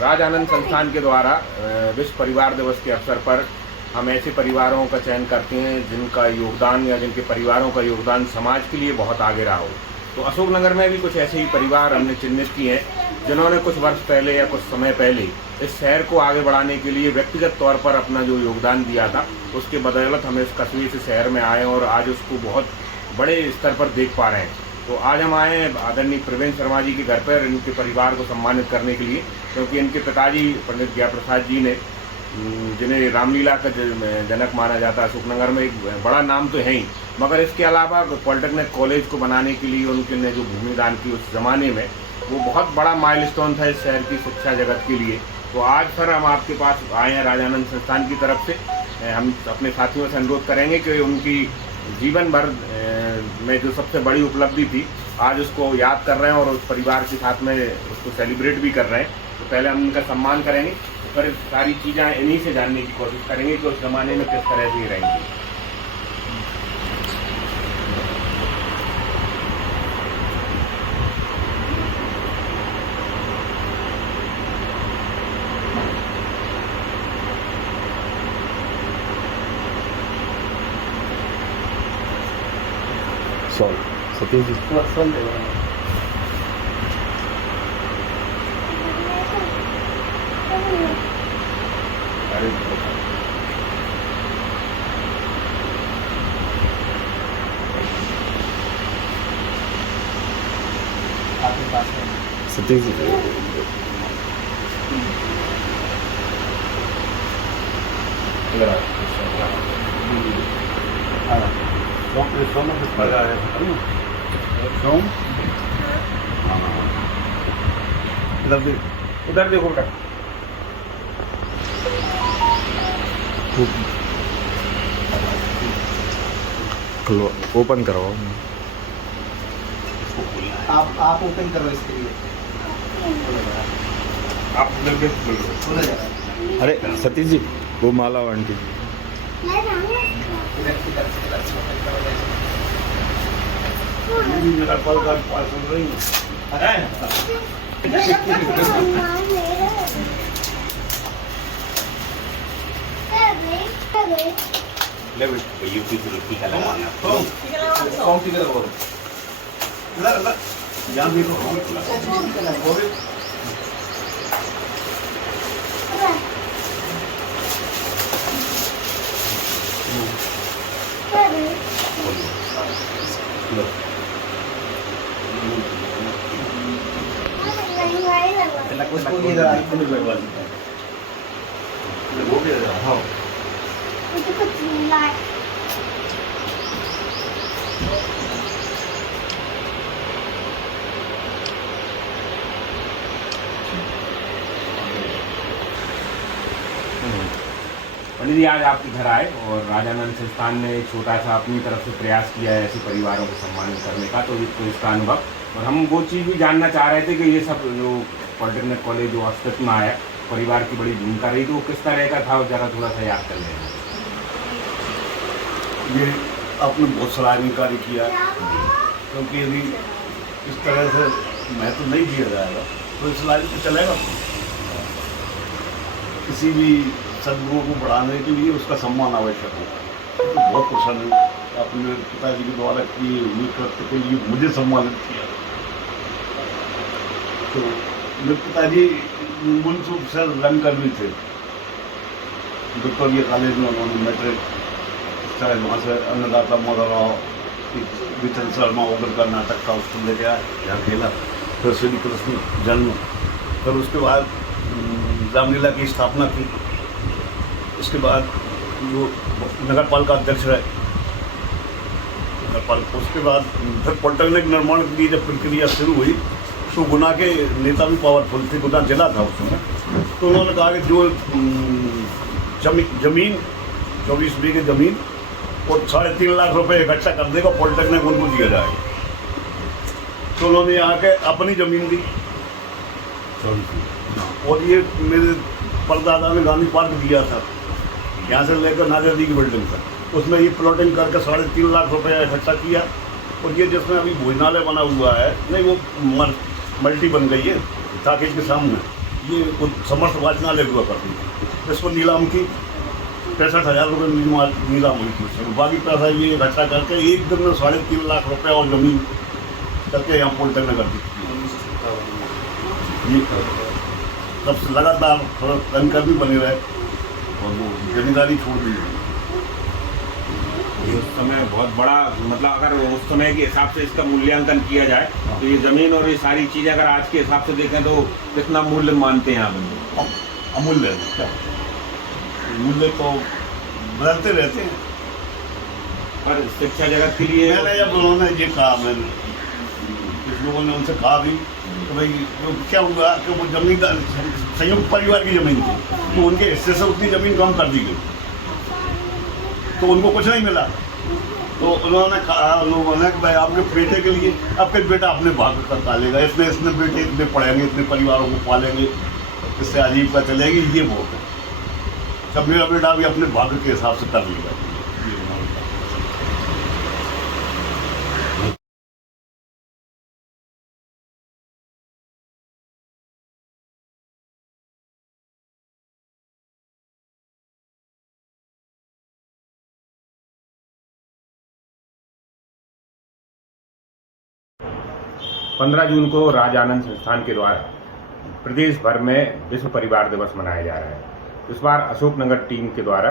राजानंद संस्थान के द्वारा विश्व परिवार दिवस के अवसर पर हम ऐसे परिवारों का चयन करते हैं जिनका योगदान या जिनके परिवारों का योगदान समाज के लिए बहुत आगे रहा हो। तो अशोकनगर में भी कुछ ऐसे ही परिवार हमने चिन्हित किए हैं जिन्होंने कुछ वर्ष पहले या कुछ समय पहले इस शहर को आगे बढ़ाने के लिए व्यक्तिगत तौर पर अपना जो योगदान दिया था, उसके बदौलत हम इस कस्बे से शहर में आए और आज उसको बहुत बड़े स्तर पर देख पा रहे हैं। तो आज हम आए हैं आदरणीय प्रवीण शर्मा जी के घर पर इनके परिवार को सम्मानित करने के लिए, क्योंकि इनके पिताजी पंडित ज्ञा प्रसाद जी ने, जिन्हें रामलीला का जनक माना जाता है, अशोकनगर में एक बड़ा नाम तो है ही, मगर इसके अलावा पॉलिटेक्निक कॉलेज को बनाने के लिए उनके ने जो भूमि दान की उस ज़माने में, वो बहुत बड़ा माइलस्टोन था इस शहर की शिक्षा जगत के लिए। तो आज सर हम आपके पास आए हैं राजानंद संस्थान की तरफ से। हम अपने साथियों से अनुरोध करेंगे कि उनकी जीवन भर में जो सबसे बड़ी उपलब्धि थी, आज उसको याद कर रहे हैं और उस परिवार के साथ में उसको सेलिब्रेट भी कर रहे हैं। तो पहले हम उनका सम्मान करेंगे, तो फिर सारी चीज़ें इन्हीं से जानने की कोशिश करेंगे कि उस ज़माने में किस तरह से रहेंगी। सतीश जी सतीश जी उधर देखो बेटा। ओपन करवाओ। आप ओपन करो इसके लिए। आप उधर के खोलो जरा। अरे सतीश जी, वो माला आंटी जी। नगर पालिका पार्षद रही ले बेटा, यूपी से रोटी का लगाना कौन सी करो यहाँ देखो उसको ये रहा लगवा देता है वो भी हाँ मुझे कुछ मिला है। पंडित जी आज आपके घर आए और राजानंद संस्थान ने एक छोटा सा अपनी तरफ से प्रयास किया है ऐसे परिवारों को सम्मानित करने का, तो इसका अनुभव, और हम वो चीज़ भी जानना चाह रहे थे कि ये सब जो पॉलिटेक्निक कॉलेज जो अस्तित्व में आया, परिवार की बड़ी भूमिका रही, तो वो किस तरह का था, ज़रा थोड़ा सा याद कर लें। ये आपने बहुत सराहनीय कार्य किया, क्योंकि यदि इस तरह से महत्व नहीं दिया जाएगा तो इस लाइन से चलेगा। किसी भी सदगुणों को बढ़ाने के लिए उसका सम्मान आवश्यक होता है। तो बहुत प्रसन्न है अपने पिताजी के द्वारा किए हुए कृत्य के लिए मुझे सम्मानित किया। तो मेरे पिताजी मूल रूप से रंगकर्मी थे। विक्टोरिया कॉलेज में उन्होंने मैट्रिक, शायद वहाँ से अन्नदाता मदराव विचल शर्मा ओगर का नाटक था, उसको लेके आए, यहाँ खेला, फिर श्री कृष्ण जन्म, फिर उसके बाद रामलीला की स्थापना की, उसके बाद वो नगर पालिका अध्यक्ष रहे, नगर पालिका, उसके बाद फिर पॉलिटेक्निक निर्माण के लिए जब प्रक्रिया शुरू हुई तो गुना के नेता भी पावरफुल थे, गुना जिला था उस समय, तो उन्होंने कहा कि जो जमीन 24 बीघे जमीन और 3.5 लाख रुपए इकट्ठा कर देगा पॉलिटेक्निक उनको दिया जाएगा। तो उन्होंने यहाँ के अपनी ज़मीन दी, और ये मेरे परदादा ने गांधी पार्क दिया था, यहाँ से लेकर नाजादी की बिल्डिंग तक, उसमें ये प्लॉटिंग करके 3.5 लाख रुपये इकट्ठा किया। और ये जिसमें अभी भोजनालय बना हुआ है, नहीं वो मल्टी बन गई है ताकि के सामने, ये कुछ समर्थ वाचनालय हुआ करती थी, इसको नीलाम की 65,000 रुपये नीलाम हुई थी उसमें। बाकी पैसा ये इकट्ठा करके एक दिन में 3.5 लाख रुपये और ज़मीन करके यहाँ पॉलिटेक्निक कर दी। ये तब से लगातार थोड़ा टंकर भी बने रहे और वो जिम्मेदारी छोड़ दी। उस समय बहुत बड़ा, मतलब अगर उस समय के हिसाब से इसका मूल्यांकन किया जाए तो ये ज़मीन और ये सारी चीज़ें अगर आज के हिसाब से देखें तो कितना मूल्य मानते हैं आप? अमूल्य है क्या? मूल्य तो बदलते रहते हैं, पर शिक्षा जगत के लिए मैंने जब उन्होंने ये कहा, मैंने कुछ लोगों ने उनसे कहा भी तो भाई तो क्या हुआ कि वो जमींदार संयुक्त परिवार की ज़मीन थी तो उनके हिस्से से उतनी ज़मीन कम कर दी गई तो उनको कुछ नहीं मिला। तो उन्होंने कहा लोगों ने कि भाई आपके बेटे के लिए आपके बेटा अपने भाग का पालेगा, इसने बेटे इतने पढ़ेंगे, इतने परिवारों को पालेंगे, इससे आजीविका चलेगी, ये बहुत है। तब मेरा बेटा भी अपने भाग्य के हिसाब से कर लेगा। 15 जून को राज आनंद संस्थान के द्वारा प्रदेश भर में विश्व परिवार दिवस मनाया जा रहा है। इस बार अशोकनगर टीम के द्वारा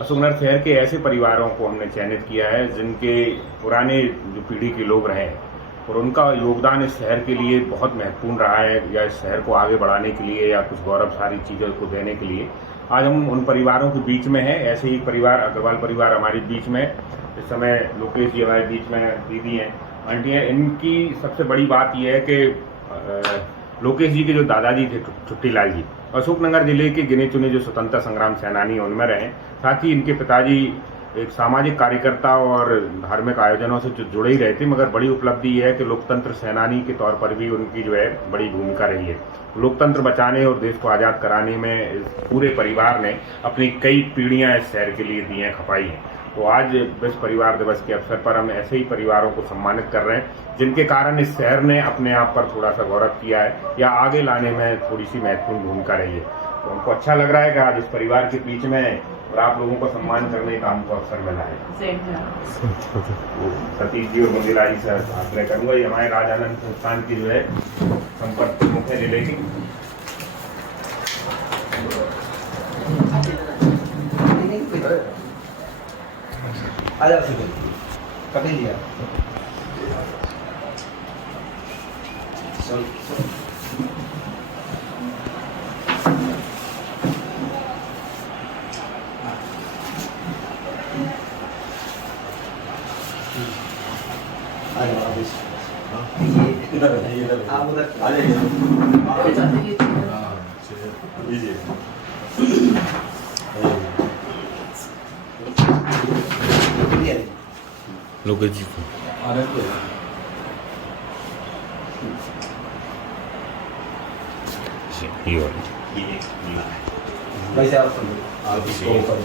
अशोकनगर शहर के ऐसे परिवारों को हमने चयनित किया है जिनके पुराने जो पीढ़ी के लोग रहे हैं और उनका योगदान इस शहर के लिए बहुत महत्वपूर्ण रहा है, या इस शहर को आगे बढ़ाने के लिए या कुछ गौरवशाली चीज़ों को देने के लिए आज हम उन परिवारों के बीच में हैं। ऐसे ही परिवार अग्रवाल परिवार हमारे बीच में, इस समय लोकेश जी हमारे बीच में, दीदी हैं, आंटी हैं। इनकी सबसे बड़ी बात यह है कि लोकेश जी के जो दादाजी थे छुट्टी लाल जी अशोकनगर जिले के गिने चुने जो स्वतंत्रता संग्राम सेनानी उनमें रहे। साथ ही इनके पिताजी एक सामाजिक कार्यकर्ता और धार्मिक आयोजनों से जुड़े ही रहे थे, मगर बड़ी उपलब्धि यह है कि लोकतंत्र सेनानी के तौर पर भी उनकी जो है बड़ी भूमिका रही है। लोकतंत्र बचाने और देश को आज़ाद कराने में इस पूरे परिवार ने अपनी कई पीढ़ियां इस शहर के लिए दी हैं, खपाई हैं। तो आज विश्व परिवार दिवस के अवसर पर हम ऐसे ही परिवारों को सम्मानित कर रहे हैं जिनके कारण इस शहर ने अपने आप पर थोड़ा सा गौरव किया है या आगे लाने में थोड़ी सी महत्वपूर्ण भूमिका रही है। तो हमको अच्छा लग रहा है कि आज इस परिवार के बीच में और आप लोगों को सम्मान करने का हमको अवसर मिला है। सतीश जी और मंदिरा जी से आग्रह करूँगा, ये हमारे राज आनंद संस्थान की जो है संपर्क प्रमुख है जिले की। आ जाओ सीधे कपिल जी आ जाओ इधर आप उधर आ जाइए। लोकेश जी को ये वैसे आप इसको ऊपर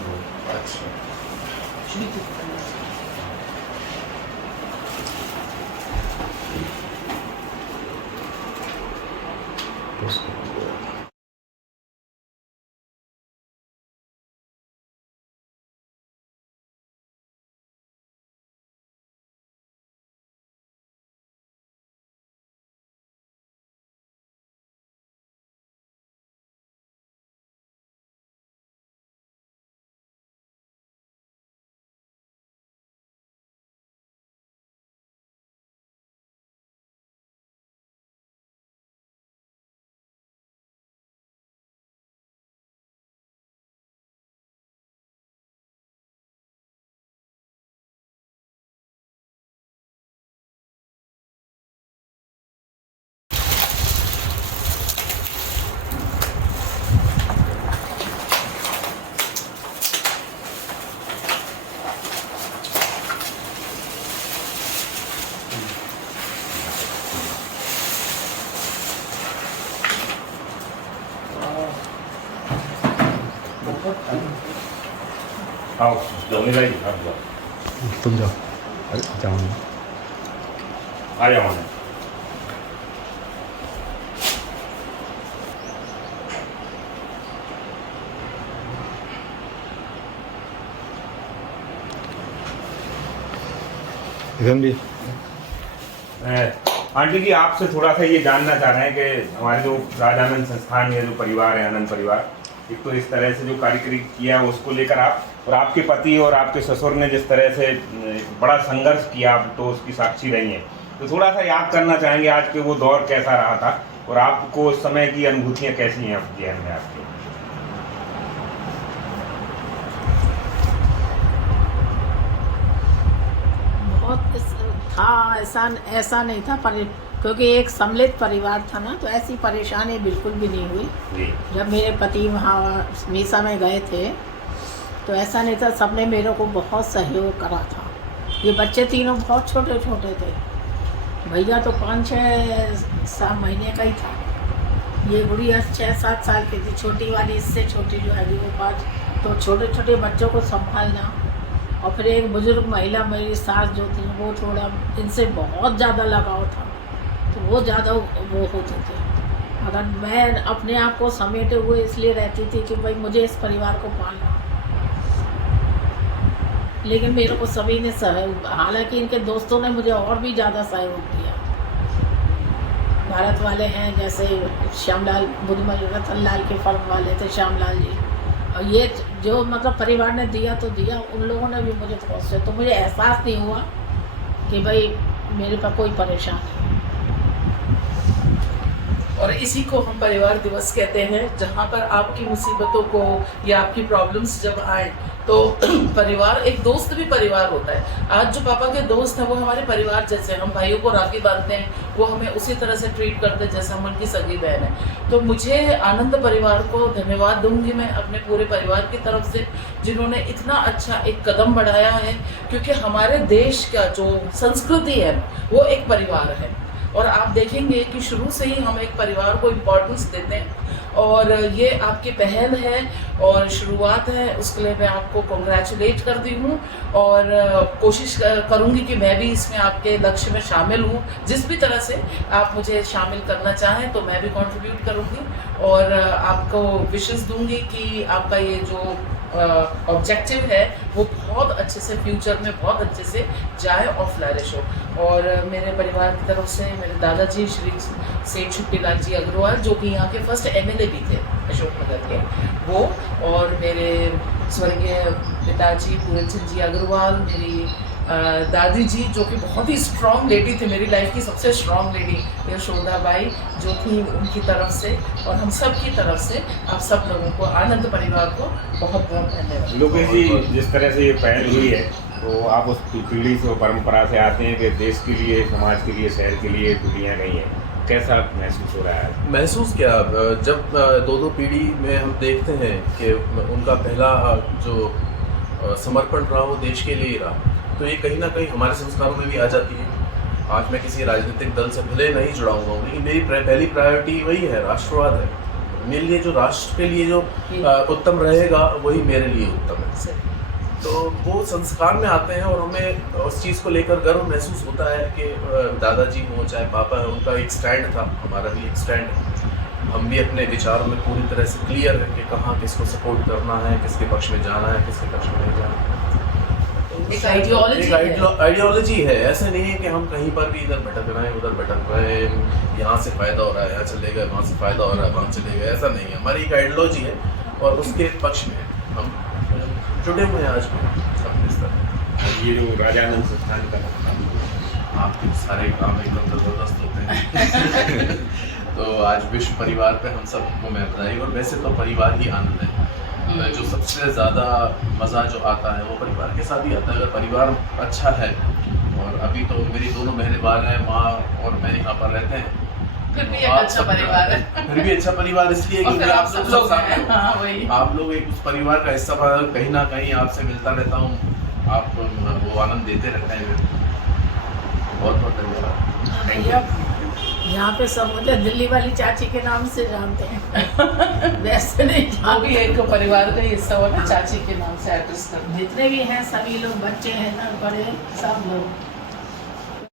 आओ मंदिरा जी, आप जाओ, तुम जाओ। अरे जाओ आ जाओ। इधर भी आंटी जी, आपसे थोड़ा सा ये जानना चाह रहे हैं कि हमारे जो राजानंद संस्थान या जो परिवार है, आनंद परिवार, एक तो इस तरह से जो कार्यक्रम किया है उसको लेकर आप और आपके पति और आपके ससुर ने जिस तरह से एक बड़ा संघर्ष किया, आप तो उसकी साक्षी रही हैं, तो थोड़ा सा याद करना चाहेंगे आज के वो दौर कैसा रहा था और आपको उस समय की अनुभूतियाँ कैसी हैं आपके जीवन में आपके? बहुत था, ऐसा नहीं था पर क्योंकि एक सम्मिलित परिवार था ना, तो ऐसी परेशानी बिल्कुल भी नहीं हुई। जी। जब मेरे पति वहाँ मीसा में गए थे तो ऐसा नहीं था, सबने मेरे को बहुत सहयोग करा था। ये बच्चे तीनों बहुत छोटे छोटे थे, भैया तो 5-6 महीने का ही था, ये गुड़िया 6-7 साल की थी, छोटी वाली इससे छोटी जो है वो 5। तो छोटे छोटे बच्चों को संभालना, और फिर एक बुजुर्ग महिला मेरी सास जो थी वो थोड़ा इनसे बहुत ज़्यादा लगाव था, तो वो ज़्यादा वो होते थे। मगर मैं अपने आप को समेटे हुए इसलिए रहती थी कि भाई मुझे इस परिवार को पालना। लेकिन मेरे को सभी ने सहयोग, हालांकि इनके दोस्तों ने मुझे और भी ज़्यादा सहयोग दिया। भारत वाले हैं जैसे श्यामलाल बुधमल रतन लाल के फर्म वाले थे श्यामलाल जी, और ये जो मतलब परिवार ने दिया तो दिया, उन लोगों ने भी मुझे बहुत से, तो मुझे एहसास नहीं हुआ कि भाई मेरे पर कोई परेशानी है। और इसी को हम परिवार दिवस कहते हैं, जहाँ पर आपकी मुसीबतों को या आपकी प्रॉब्लम्स जब आए तो परिवार, एक दोस्त भी परिवार होता है। आज जो पापा के दोस्त हैं वो हमारे परिवार जैसे, हम भाइयों को राखी बांधते हैं, वो हमें उसी तरह से ट्रीट करते हैं जैसे हम उनकी सगी बहन है। तो मुझे आनंद परिवार को धन्यवाद दूंगी मैं अपने पूरे परिवार की तरफ से, जिन्होंने इतना अच्छा एक कदम बढ़ाया है, क्योंकि हमारे देश का जो संस्कृति है वो एक परिवार है। और आप देखेंगे कि शुरू से ही हम एक परिवार को इम्पोर्टेंस देते हैं, और ये आपकी पहल है और शुरुआत है, उसके लिए मैं आपको कॉन्ग्रेचुलेट करती हूँ। और कोशिश करूँगी कि मैं भी इसमें आपके लक्ष्य में शामिल हूँ। जिस भी तरह से आप मुझे शामिल करना चाहें तो मैं भी कंट्रीब्यूट करूँगी, और आपको विशेस दूँगी कि आपका ये जो ऑब्जेक्टिव है वो बहुत अच्छे से फ्यूचर में बहुत अच्छे से जाए और फ्लरिश हो। और मेरे परिवार की तरफ से मेरे दादाजी श्री सेठ छुट्टीलाल जी अग्रवाल, जो कि यहाँ के फर्स्ट MLA भी थे अशोकनगर के, वो, और मेरे स्वर्गीय पिताजी पूरन सिंह जी अग्रवाल, मेरी दादी जी जो कि बहुत ही स्ट्रॉन्ग लेडी थी, मेरी लाइफ की सबसे स्ट्रॉन्ग लेडी यशोदा बाई जो थी, उनकी तरफ से और हम सब की तरफ से आप सब लोगों को, आनंद परिवार को बहुत बहुत धन्यवाद। लोकेश जी, जिस तरह से ये पहल हुई है तो आप उस पीढ़ी से, परंपरा से आते हैं कि देश के लिए, समाज के लिए, शहर के लिए पीढ़ियाँ गई हैं, कैसा महसूस हो रहा है? महसूस क्या, जब 2-2 पीढ़ी में हम देखते हैं कि उनका पहला जो समर्पण रहा वो देश के लिए ही रहा, तो ये कहीं ना कहीं हमारे संस्कारों में भी आ जाती है। आज मैं किसी राजनीतिक दल से भले नहीं जुड़ा हुआ हूँ, लेकिन मेरी पहली प्रायोरिटी वही है, राष्ट्रवाद है। मेरे लिए जो राष्ट्र के लिए जो उत्तम रहेगा वही मेरे लिए उत्तम है। तो वो संस्कार में आते हैं और हमें उस चीज़ को लेकर गर्व महसूस होता है कि दादाजी हों चाहे पापा है, उनका एक स्टैंड था, हमारा भी एक स्टैंड है। हम भी अपने विचारों में पूरी तरह से क्लियर है कि कहाँ किसको सपोर्ट करना है, किसके पक्ष में जाना है, किसके पक्ष में नहीं जाना है। एक आइडियोलॉजी है, ऐसा नहीं है कि हम कहीं पर भी इधर भटक रहे हैं, उधर भटक रहे हैं, यहाँ से फ़ायदा हो रहा है, यहाँ चले गए, वहाँ से फ़ायदा हो रहा है, वहाँ चले गए, ऐसा नहीं है। हमारी एक आइडियोलॉजी है और उसके पक्ष में हम जुड़े हुए हैं आज भी अपने स्तर। ये जो राजानंद संस्थान का आपके सारे काम एकदम ज़बरदस्त होते हैं तो आज विश्व परिवार पे हम सबको मैं बधाई। और वैसे तो परिवार ही आनंद है, जो सबसे ज़्यादा मज़ा जो आता है वो परिवार के साथ ही आता है। अगर परिवार अच्छा है, और अभी तो मेरी दोनों बहनें बाहर हैं, माँ और मैं यहाँ पर रहते हैं, फिर भी एक अच्छा परिवार है। फिर भी अच्छा परिवार इसलिए क्योंकि आप सब लोग साथ में हो, आप लोग एक उस परिवार का हिस्सा, कहीं ना कहीं आपसे मिलता रहता हूँ, आप वो आनंद देते रहते हैं। बहुत बहुत धन्यवाद। यहाँ पे सब मुझे दिल्ली वाली चाची के नाम से जानते हैं वैसे नहीं वो भी एक परिवार का हिस्सा हुआ, चाची के नाम से एड्रेस करते। जितने भी हैं सभी लोग, बच्चे हैं ना, बड़े, सब लोग